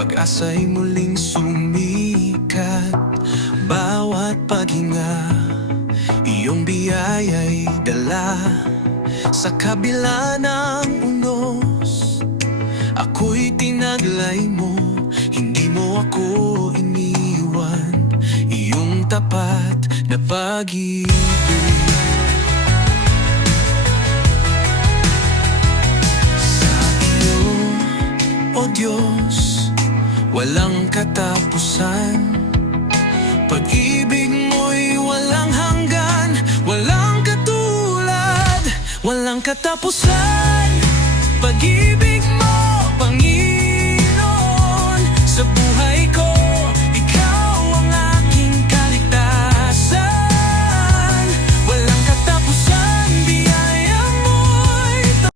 pag-asa'y muling sumikat. Bawat paghinga, iyong biyaya'y dala. Sa kabila ng unos, ako'y tinaglay mo. Hindi mo ako iniwan, iyong tapat na pag-ibig. Sa iyo, O Diyos, walang katapusan. Pag-ibig mo'y walang hanggan, walang katulad, walang katapusan. Pag-ibig mo, Panginoon, sa buhay